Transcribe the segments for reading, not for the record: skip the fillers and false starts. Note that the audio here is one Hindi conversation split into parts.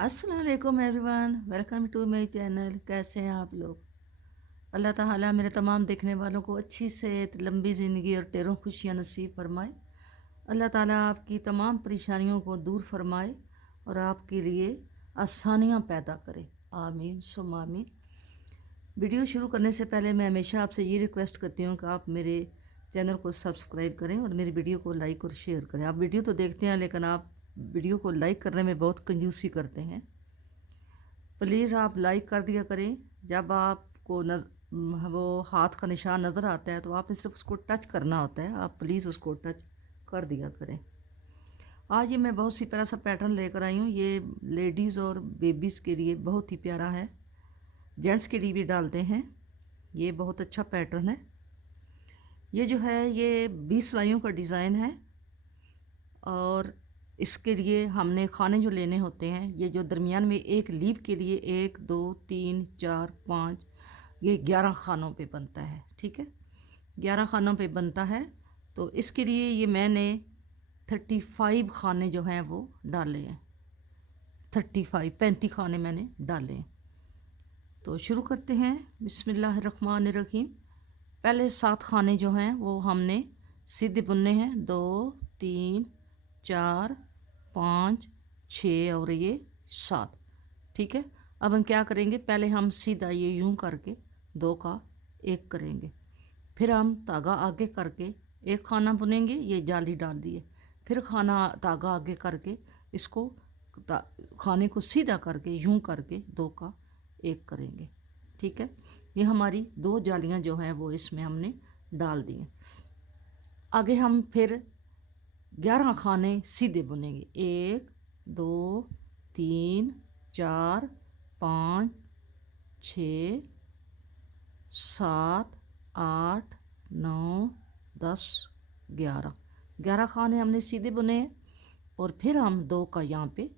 अस्सलाम वालेकुम everyone, welcome to my channel. कैसे हैं आप लोग? अल्लाह ताला मेरे तमाम देखने वालों को अच्छी सेहत, लंबी ज़िंदगी और ढेरों खुशियाँ नसीब फरमाए। अल्लाह ताला आपकी तमाम परेशानियों को दूर फरमाए और आपके लिए आसानियाँ पैदा करे। आमीन सुम आमीन। वीडियो शुरू करने से पहले मैं हमेशा आपसे ये रिक्वेस्ट करती हूँ कि आप मेरे चैनल को सब्सक्राइब करें और मेरी वीडियो को लाइक और शेयर करें। आप वीडियो तो देखते हैं लेकिन आप वीडियो को लाइक करने में बहुत कंजूसी करते हैं। प्लीज़ आप लाइक कर दिया करें। जब आपको वो हाथ का निशान नज़र आता है तो आपने सिर्फ उसको टच करना होता है। आप प्लीज़ उसको टच कर दिया करें। आज ये मैं बहुत सी प्यारा सा पैटर्न लेकर आई हूँ। ये लेडीज़ और बेबीज़ के लिए बहुत ही प्यारा है। जेंट्स के लिए भी डालते हैं। ये बहुत अच्छा पैटर्न है। ये जो है ये 20 सिलाइयों का डिज़ाइन है और इसके लिए हमने खाने जो लेने होते हैं, ये जो दरमियान में एक लीव के लिए 1 2 3 4 5 ये 11 खानों पे बनता है। ठीक है, 11 खानों पे बनता है। तो इसके लिए ये मैंने 35 खाने जो हैं वो डाले हैं। 35 खाने मैंने डाले हैं। तो शुरू करते हैं। बिस्मिल्लाहिर्रहमानिर्रहीम। पहले 7 खाने जो हैं वो हमने सीधे बुनने हैं। 2 3 4 5 6 और ये 7। ठीक है, अब हम क्या करेंगे, पहले हम सीधा ये यूं करके 2 का 1 करेंगे। फिर हम धागा आगे करके एक खाना बुनेंगे, ये जाली डाल दिए। फिर खाना धागा आगे करके इसको खाने को सीधा करके यूं करके 2 का 1 करेंगे। ठीक है, ये हमारी 2 जालियां जो हैं वो इसमें हमने डाल दी हैं। आगे हम फिर 11 खाने सीधे बुनेंगे। 1 2 3 4 5 6 7 8 9 10 11। 11 खाने हमने सीधे बुने हैं और फिर हम 2 का यहाँ पे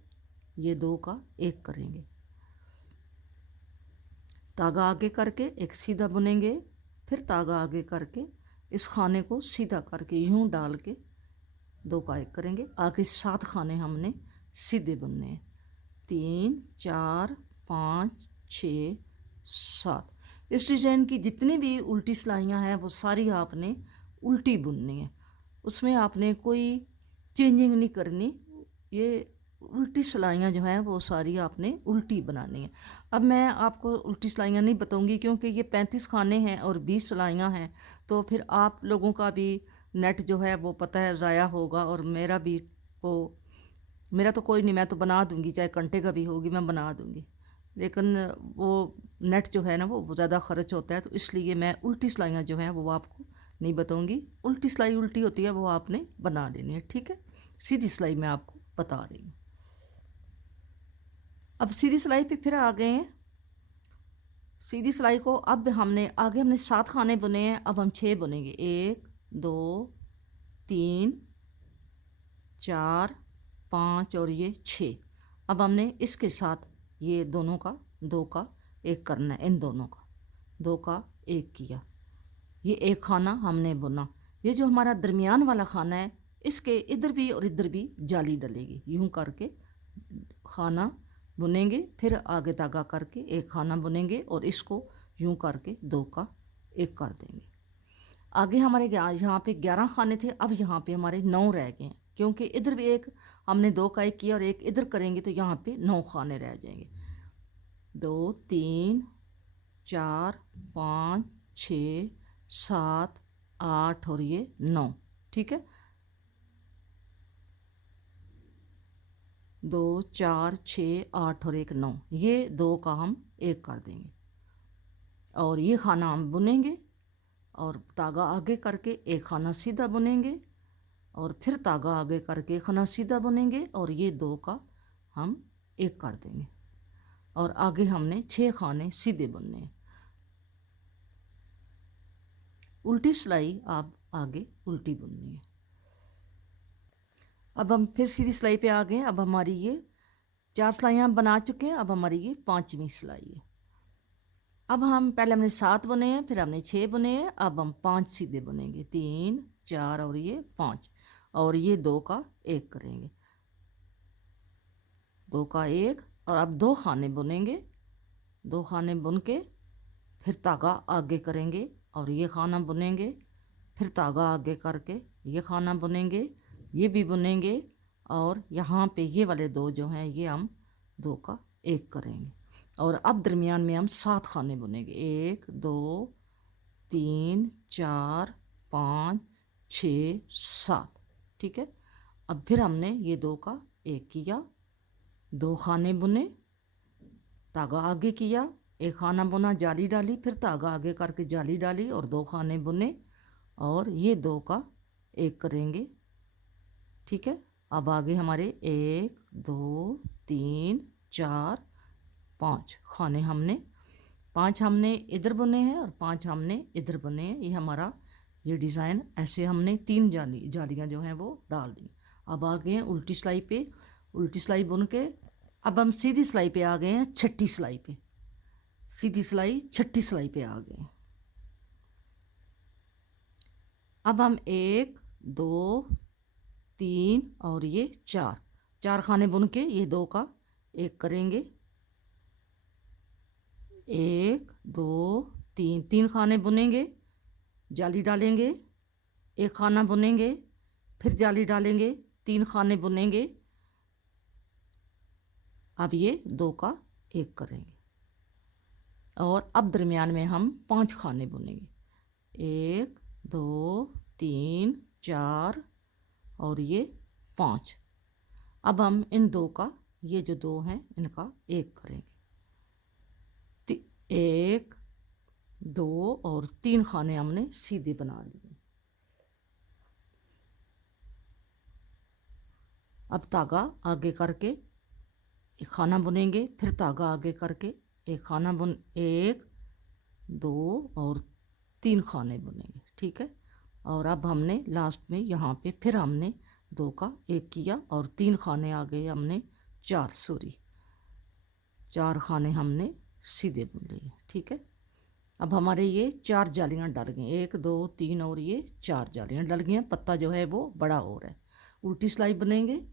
ये 2 का 1 करेंगे। धागा आगे करके एक सीधा बुनेंगे, फिर धागा आगे करके इस खाने को सीधा करके यूं डाल के 2 का 1 करेंगे। आगे 7 खाने हमने सीधे बुनने हैं। 3 4 5 6 7। इस डिज़ाइन की जितनी भी उल्टी सिलाइयाँ हैं वो सारी आपने उल्टी बुननी है। उसमें आपने कोई चेंजिंग नहीं करनी। ये उल्टी सिलाइयाँ जो हैं वो सारी आपने उल्टी बनानी है। अब मैं आपको उल्टी सिलाइयाँ नहीं बताऊंगी क्योंकि ये 35 खाने हैं और 20 सिलाइयाँ हैं। तो फिर आप लोगों का भी नेट जो है वो पता है ज़ाया होगा और मेरा भी वो मेरा तो कोई नहीं, मैं तो बना दूंगी, चाहे घंटे का भी होगी मैं बना दूंगी। लेकिन वो नेट जो है ना वो ज़्यादा खर्च होता है, तो इसलिए मैं उल्टी सिलाइयाँ जो हैं वो आपको नहीं बताऊंगी। उल्टी सिलाई उल्टी होती है, वो आपने बना लेनी है। ठीक है, सीधी सिलाई मैं आपको बता रही हूँ। अब सीधी सिलाई पे फिर आ गए हैं। सीधी सिलाई को अब हमने आगे हमने 7 खाने बुने हैं, अब हम 6 बुनेंगे। 1 2 3 4 5 और ये 6। अब हमने इसके साथ ये दोनों का 2 का 1 करना है। इन दोनों का 2 का 1 किया। ये एक खाना हमने बुना। ये जो हमारा दरमियान वाला खाना है इसके इधर भी और इधर भी जाली डलेगी। यूं करके खाना बुनेंगे, फिर आगे धागा करके एक खाना बुनेंगे और इसको यूं करके 2 का 1 कर देंगे। आगे हमारे यहाँ पे 11 खाने थे, अब यहाँ पे हमारे 9 रह गए हैं क्योंकि इधर भी एक हमने 2 का 1 किया और एक इधर करेंगे तो यहाँ पे 9 खाने रह जाएंगे। 2 3 4 5 6 7 8 और ये 9। ठीक है, 2 4 6 8 और एक 9। ये 2 का हम 1 कर देंगे और ये खाना हम बुनेंगे और धागा आगे करके एक खाना सीधा बुनेंगे और फिर धागा आगे करके एक खाना सीधा बुनेंगे और ये 2 का हम 1 कर देंगे और आगे हमने 6 खाने सीधे बुनने हैं। उल्टी सिलाई आप आगे उल्टी बुननी है। अब हम फिर सीधी सिलाई पे आ गए हैं। अब हमारी ये 4 सिलाइयाँ बना चुके हैं, अब हमारी ये 5वीं सिलाई है। अब हम पहले हमने 7 बुने हैं, फिर हमने 6 बुने हैं, अब हम 5 सीधे बुनेंगे। 3 4 और ये 5 और ये 2 का 1 करेंगे। 2 का 1 और अब 2 खाने बुनेंगे, 2 खाने बुन के फिर धागा आगे करेंगे और ये खाना बुनेंगे, फिर धागा आगे करके ये खाना बुनेंगे, ये भी बुनेंगे और यहाँ पे ये वाले 2 जो हैं ये हम 2 का 1 करेंगे। और अब दरमियान में हम 7 खाने बुनेंगे, 1 2 3 4 5 6 7। ठीक है, अब फिर हमने ये 2 का 1 किया, 2 खाने बुने, धागा आगे किया, एक खाना बुना, जाली डाली, फिर धागा आगे करके जाली डाली और 2 खाने बुने और ये 2 का 1 करेंगे। ठीक है, अब आगे हमारे 1 2 3 4 5 खाने हमने 5 हमने इधर बुने हैं और 5 हमने इधर बुने हैं। ये हमारा ये डिज़ाइन ऐसे हमने 3 जालियाँ जो हैं वो डाल दी। अब आ गए हैं उल्टी सिलाई पे, उल्टी सिलाई बुन के अब हम सीधी सिलाई पे आ गए हैं, छठी सिलाई पे, सीधी सिलाई छठी सिलाई पे आ गए। अब हम 1 2 3 और ये 4 खाने बुन के ये 2 का 1 करेंगे, 1 2 3 खाने बुनेंगे, जाली डालेंगे, एक खाना बुनेंगे, फिर जाली डालेंगे, 3 खाने बुनेंगे, अब ये 2 का 1 करेंगे और अब दरमियान में हम 5 खाने बुनेंगे, 1 2 3 4 और ये 5। अब हम इन 2 का ये जो 2 हैं इनका 1 करेंगे, 1 2 और 3 खाने हमने सीधे बना लिए। अब धागा आगे करके एक खाना बुनेंगे, फिर धागा आगे करके एक खाना बुन, 1 2 और 3 खाने बुनेंगे। ठीक है, और अब हमने लास्ट में यहाँ पे फिर हमने 2 का 1 किया और 3 खाने आ गए हमने 4 खाने हमने सीधे बुन लिए। ठीक है, अब हमारे ये 4 जालियाँ डल गई, 1 2 3 और ये 4 जालियाँ डल गई हैं। पत्ता जो है वो बड़ा हो रहा है। उल्टी सिलाई बनेंगे,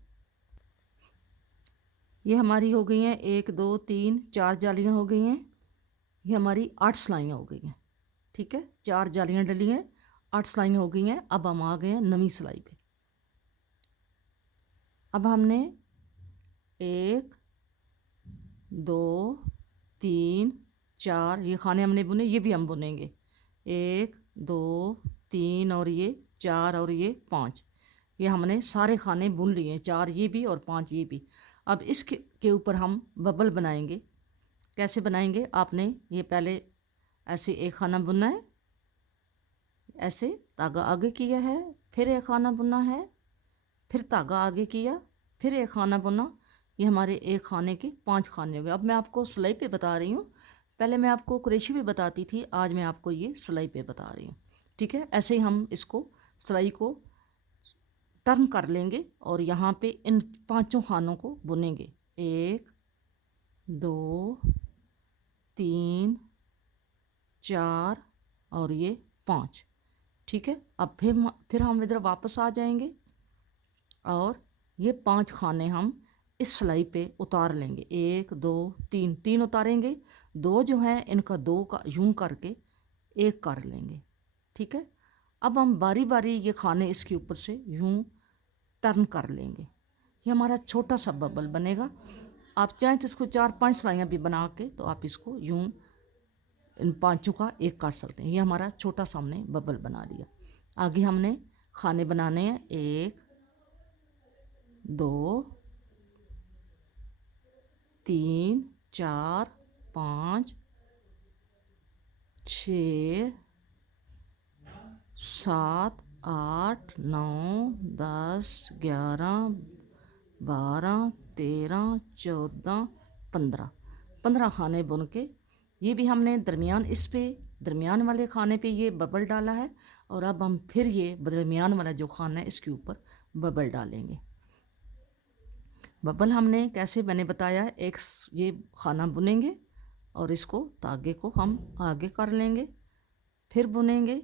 ये हमारी हो गई हैं 1 2 3 4 जालियाँ हो गई हैं, ये हमारी 8 सिलाइयाँ हो गई हैं। ठीक है, 4 जालियाँ डली हैं, 8 सिलाइयाँ हो गई हैं। अब हम आ गए हैं नवीं सिलाई पे। अब हमने 1 2 3 4 ये खाने हमने बुने, ये भी हम बुनेंगे, 1 2 3 और ये 4 और ये 5, ये हमने सारे खाने बुन लिए हैं, 4 ये भी और 5 ये भी। अब इसके के ऊपर हम बबल बनाएंगे। कैसे बनाएंगे, आपने ये पहले ऐसे एक खाना बुनना है, ऐसे धागा आगे किया है, फिर एक खाना बुनना है, फिर धागा आगे किया, फिर एक खाना बुना, ये हमारे एक खाने के 5 खाने हो गए। अब मैं आपको सिलाई पे बता रही हूँ, पहले मैं आपको कुरेशी पे बताती थी, आज मैं आपको ये सिलाई पे बता रही हूँ। ठीक है, ऐसे ही हम इसको सिलाई को टर्न कर लेंगे और यहाँ पे इन 5 खानों को बुनेंगे, 1 2 3 4 और ये 5। ठीक है, अब फिर हम इधर वापस आ जाएंगे और ये 5 खाने हम इस सिलाई पे उतार लेंगे, 1 2 3 उतारेंगे, 2 जो हैं इनका 2 का यूं करके 1 कर लेंगे। ठीक है, अब हम बारी बारी ये खाने इसके ऊपर से यूं टर्न कर लेंगे, ये हमारा छोटा सा बबल बनेगा। आप चाहें तो इसको 4-5 सिलाइयाँ भी बना के तो आप इसको यूं इन 5 का 1 कर सकते हैं। ये हमारा छोटा सा हमने बबल बना लिया। आगे हमने खाने बनाने हैं, 1 2 3 4 5 6 7 8 9 10 11 12 13 14 15 खाने बुन के, ये भी हमने दरमियान इस पे दरमियान वाले खाने पे ये बबल डाला है और अब हम फिर ये दरमियान वाला जो खाना है इसके ऊपर बबल डालेंगे। बबल हमने कैसे मैंने बताया है, एक ये खाना बुनेंगे और इसको धागे को हम आगे कर लेंगे, फिर बुनेंगे,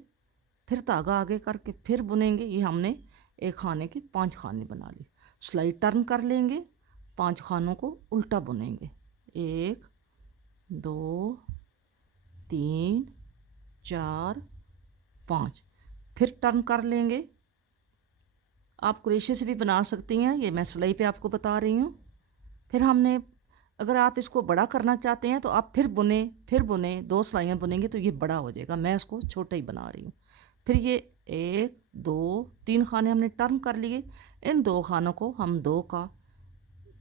फिर धागा आगे करके फिर बुनेंगे। ये हमने एक खाने के 5 खाने बना लिए। सिलाई टर्न कर लेंगे, 5 खानों को उल्टा बुनेंगे। 1 2 3 4 5। फिर टर्न कर लेंगे। आप क्रोशे से भी बना सकती हैं, ये मैं सिलाई पे आपको बता रही हूँ। फिर हमने, अगर आप इसको बड़ा करना चाहते हैं तो आप फिर बुने 2 सिलाइयाँ बुनेंगे तो ये बड़ा हो जाएगा। मैं इसको छोटा ही बना रही हूँ। फिर ये 1 2 3 खाने हमने टर्न कर लिए। इन 2 खानों को हम 2 का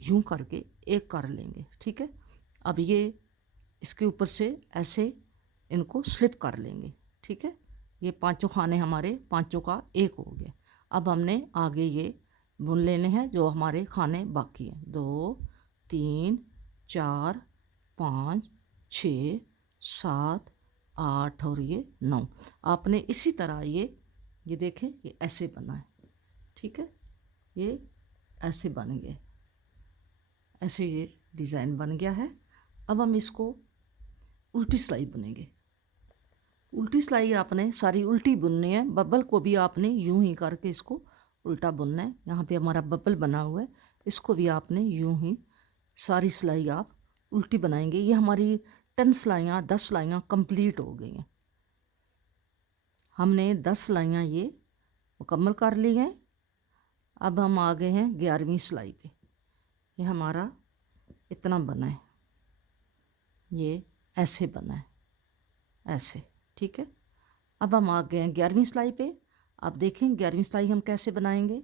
यूं करके 1 कर लेंगे। ठीक है। अब ये इसके ऊपर से ऐसे इनको स्लिप कर लेंगे। ठीक है। ये 5 खाने हमारे 5 का 1 हो गया। अब हमने आगे ये बुन लेने हैं जो हमारे खाने बाकी हैं। 2 3 4 5 6 7 8 और ये 9। आपने इसी तरह ये देखें, ये ऐसे बना है। ठीक है। ये ऐसे बन गए, ऐसे ये डिज़ाइन बन गया है। अब हम इसको उल्टी सिलाई बुनेंगे। उल्टी सिलाई आपने सारी उल्टी बुननी है। बबल को भी आपने यूं ही करके इसको उल्टा बुनना है। यहाँ पे हमारा बबल बना हुआ है, इसको भी आपने यूं ही सारी सिलाई आप उल्टी बनाएंगे। ये हमारी 10 सिलाइयाँ 10 सिलाइयाँ कंप्लीट हो गई हैं। हमने 10 सिलाइयाँ ये मुकम्मल कर ली हैं। अब हम आ गए हैं 11वीं सिलाई पे। ये हमारा इतना बना है, ये ऐसे बना है, ऐसे। ठीक है। अब हम आ गए हैं 11वीं सिलाई पे। आप देखें 11वीं सिलाई हम कैसे बनाएंगे।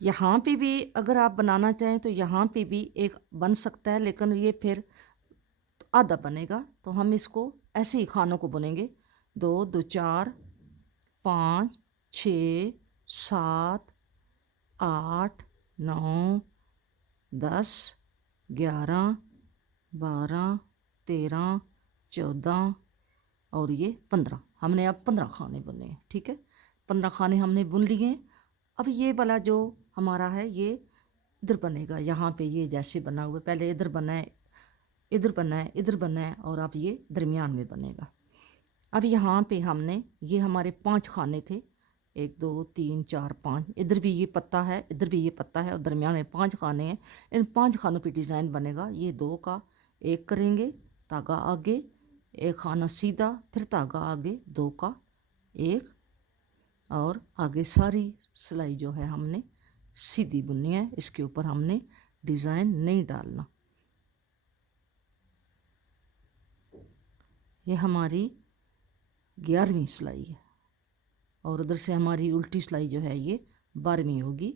यहाँ पे भी अगर आप बनाना चाहें तो यहाँ पे भी एक बन सकता है, लेकिन ये फिर आधा बनेगा। तो हम इसको ऐसे ही खानों को बुनेंगे। 2 2 4 5 6 7 8 9 10 11 12 13 14 और ये 15। हमने अब 15 खाने बुने हैं। ठीक है। 15 खाने हमने बुन लिए। अब ये वाला जो हमारा है ये इधर बनेगा। यहाँ पे ये जैसे बना हुआ है, पहले इधर बना है, इधर बना है, इधर बना है, और अब ये दरमियान में बनेगा। अब यहाँ पे हमने, ये हमारे 5 खाने थे, 1 2 3 4 5। इधर भी ये पत्ता है, इधर भी ये पत्ता है, और दरमियान में 5 खाने हैं। इन 5 खानों पे डिज़ाइन बनेगा। ये 2 का 1 करेंगे, धागा आगे, एक खाना सीधा, फिर धागा आगे, 2 का 1, और आगे सारी सिलाई जो है हमने सीधी बुननी है। इसके ऊपर हमने डिज़ाइन नहीं डालना। ये हमारी 11वीं सिलाई है, और उधर से हमारी उल्टी सिलाई जो है ये 12वीं होगी।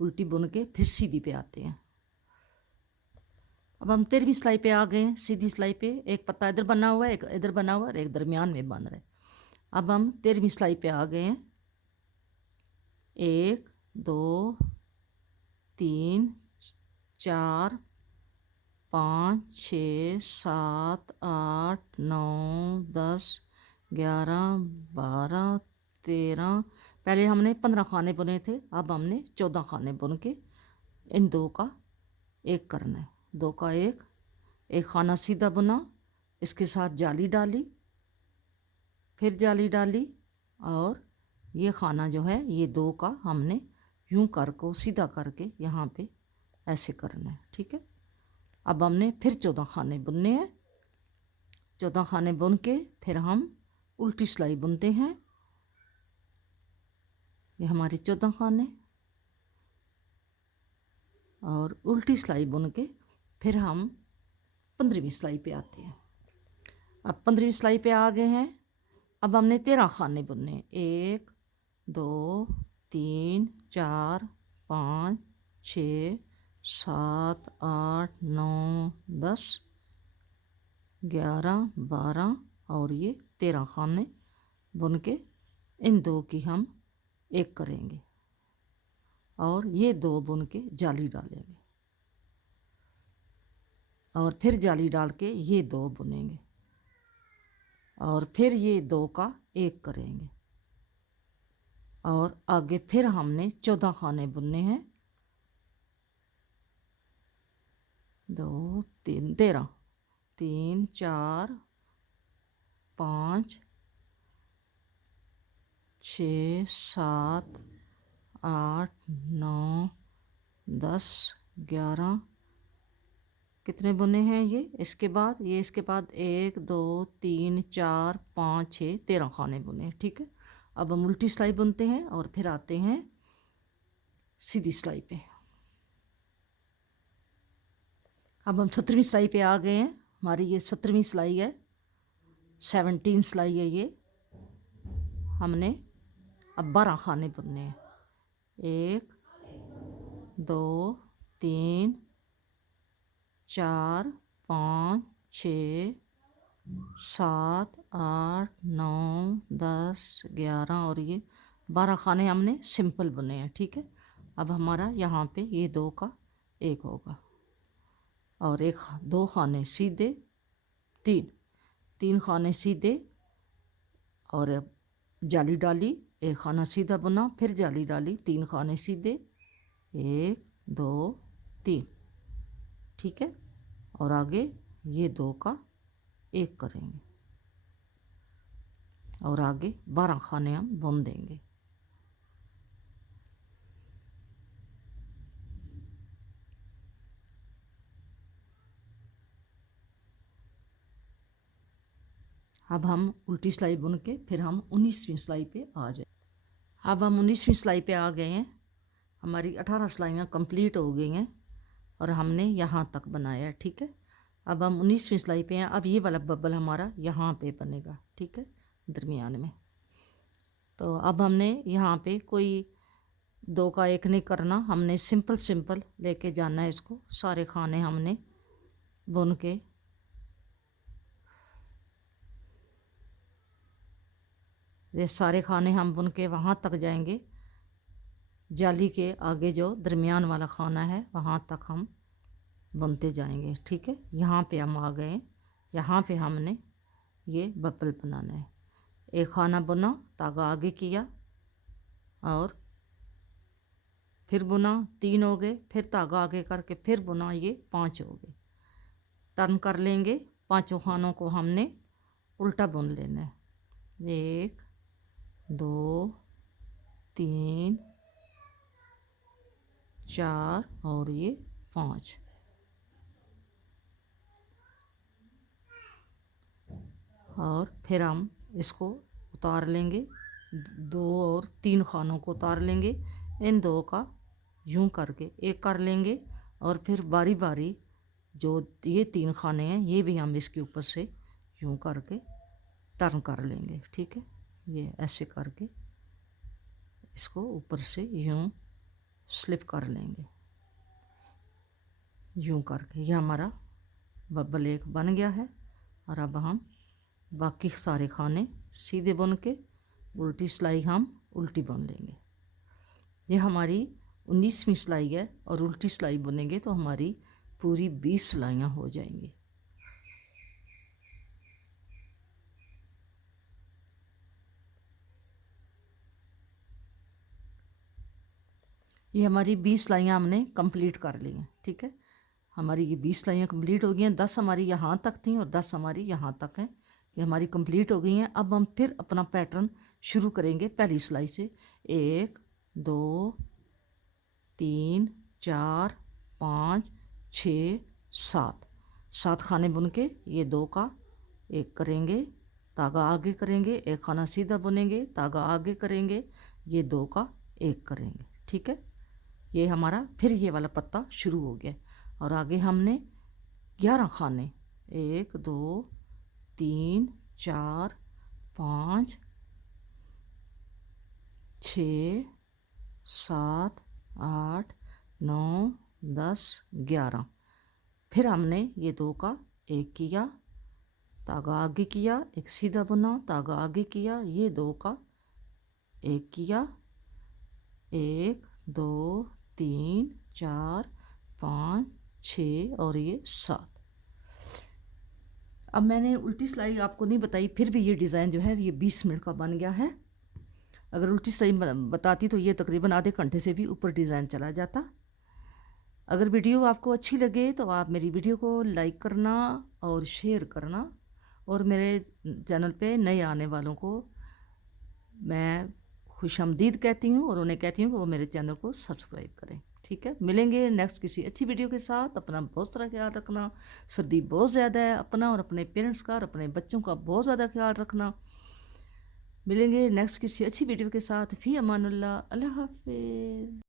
उल्टी बुन के फिर सीधी पे आते हैं। अब हम 13वीं सिलाई पे आ गए हैं। सीधी सिलाई पे एक पत्ता इधर बना हुआ है, एक इधर बना हुआ है, और एक दरमियान में बन रहा है। अब हम 13वीं सिलाई पे आ गए हैं। 1 2 3 4 5 6 7 8 9 10 11 12 13। पहले हमने 15 खाने बुने थे, अब हमने 14 खाने बुन के इन 2 का 1 करना है। 2 का 1, एक खाना सीधा बुना, इसके साथ जाली डाली, फिर जाली डाली, और ये खाना जो है ये 2 का हमने यूं करके सीधा करके यहाँ पे ऐसे करना है। ठीक है। अब हमने फिर 14 खाने बुनने हैं। 14 खाने बुन के फिर हम उल्टी सिलाई बुनते हैं। ये हमारे 14 खाने, और उल्टी सिलाई बुन के फिर हम 15वीं सिलाई पे आते हैं। अब 15वीं सिलाई पे आ गए हैं। अब हमने 13 खाने बुनने। 1 2 3 4 5 6 7 8 9 10 11 12 और ये 13 खाने बुन के इन 2 की हम 1 करेंगे, और ये 2 बुन के जाली डालेंगे, और फिर जाली डाल के ये 2 बुनेंगे, और फिर ये 2 का 1 करेंगे, और आगे फिर हमने 14 खाने बुनने हैं। 2 3 13 3 4 5 6 7 8 9 10 11 कितने बुने हैं ये। इसके बाद 1 2 3 4 5 6 13 खाने बुने, ठीक है। अब हम उल्टी सिलाई बुनते हैं और फिर आते हैं सीधी सिलाई पे। अब हम 17वीं सिलाई पे आ गए हैं। हमारी ये 17वीं सिलाई है, 17 सिलाई है ये। हमने अब 12 खाने बुनने हैं। 1 2 3 4 5 6 7 8 9 10 11 और ये 12 खाने हमने सिंपल बुने हैं, ठीक है। अब हमारा यहाँ पे ये 2 का 1 होगा और 2 खाने सीधे, 3 खाने सीधे और जाली डाली, 1 खाना सीधा बुना, फिर जाली डाली, 3 खाने सीधे, 1 2 3, ठीक है। और आगे ये 2 का 1 करेंगे और आगे 12 खाने हम बुन देंगे। अब हम उल्टी सिलाई बुन के फिर हम 19वीं सिलाई पे आ जाए। अब हम 19वीं सिलाई पे आ गए हैं। हमारी 18 सिलाइयाँ कंप्लीट हो गई हैं और हमने यहाँ तक बनाया है, ठीक है। अब हम 19वीं सिलाई पे हैं। अब ये वाला बबल हमारा यहाँ पे बनेगा, ठीक है, दरमियान में। तो अब हमने यहाँ पे कोई 2 का 1 नहीं करना, हमने सिंपल सिंपल लेके जाना है इसको। सारे खाने हमने बुन के ये सारे खाने हम बुन के वहाँ तक जाएंगे। जाली के आगे जो दरमियान वाला खाना है वहाँ तक हम बुनते जाएंगे, ठीक है। यहाँ पे हम आ गए। यहाँ पे हमने ये बबल बनाना है। 1 खाना बुना, धागा आगे किया और फिर बुना, 3 हो गए, फिर धागा आगे करके फिर बुना, ये 5 हो गए। टर्न कर लेंगे। 5 खानों को हमने उल्टा बुन लेना है। 1 2 3 4 और ये 5। और फिर हम इसको उतार लेंगे। 2 और 3 खानों को उतार लेंगे। इन 2 का यूं करके 1 कर लेंगे और फिर बारी बारी जो ये 3 खाने हैं ये भी हम इसके ऊपर से यूं करके टर्न कर लेंगे, ठीक है। ये ऐसे करके इसको ऊपर से यूं स्लिप कर लेंगे, यूं करके। ये हमारा बबल 1 बन गया है। और अब हम बाकी सारे खाने सीधे बुन के उल्टी सिलाई हम उल्टी बुन लेंगे। ये हमारी 19वीं सिलाई है और उल्टी सिलाई बुनेंगे तो हमारी पूरी 20 सिलाइयाँ हो जाएंगी। ये हमारी 20 सिलाइयाँ हमने कंप्लीट कर ली हैं, ठीक है। हमारी ये 20 सिलाइयाँ कंप्लीट हो गई हैं। 10 हमारी यहाँ तक थी और 10 हमारी यहाँ तक हैं। ये हमारी कंप्लीट हो गई हैं। अब हम फिर अपना पैटर्न शुरू करेंगे पहली सिलाई से। 1 2 3 4 5 6 7 खाने बुन के ये 2 का 1 करेंगे, धागा आगे करेंगे, 1 खाना सीधा बुनेंगे, धागा आगे करेंगे, ये 2 का 1 करेंगे, ठीक है। ये हमारा फिर ये वाला पत्ता शुरू हो गया और आगे हमने 11 खाने 1 2 3 4 5 6 7 8 9 10 11। फिर हमने ये 2 का 1 किया, धागा आगे किया, 1 सीधा बुना, धागा आगे किया, ये 2 का 1 किया, 1 2 3 4 5 6 और ये 7। अब मैंने उल्टी सिलाई आपको नहीं बताई, फिर भी ये डिज़ाइन जो है ये 20 मिनट का बन गया है। अगर उल्टी सिलाई बताती तो ये तकरीबन आधे घंटे से भी ऊपर डिज़ाइन चला जाता। अगर वीडियो आपको अच्छी लगे तो आप मेरी वीडियो को लाइक करना और शेयर करना। और मेरे चैनल पे नए आने वालों को मैं खुशामदीद कहती हूँ और उन्हें कहती हूँ कि वो मेरे चैनल को सब्सक्राइब करें। ठीक है, मिलेंगे नेक्स्ट किसी अच्छी वीडियो के साथ। अपना बहुत सारा ख्याल रखना, सर्दी बहुत ज़्यादा है, अपना और अपने पेरेंट्स का और अपने बच्चों का बहुत ज़्यादा ख्याल रखना। मिलेंगे नेक्स्ट किसी अच्छी वीडियो के साथ। फ़ी अमानुल्लाह, अल्लाह हाफिज़।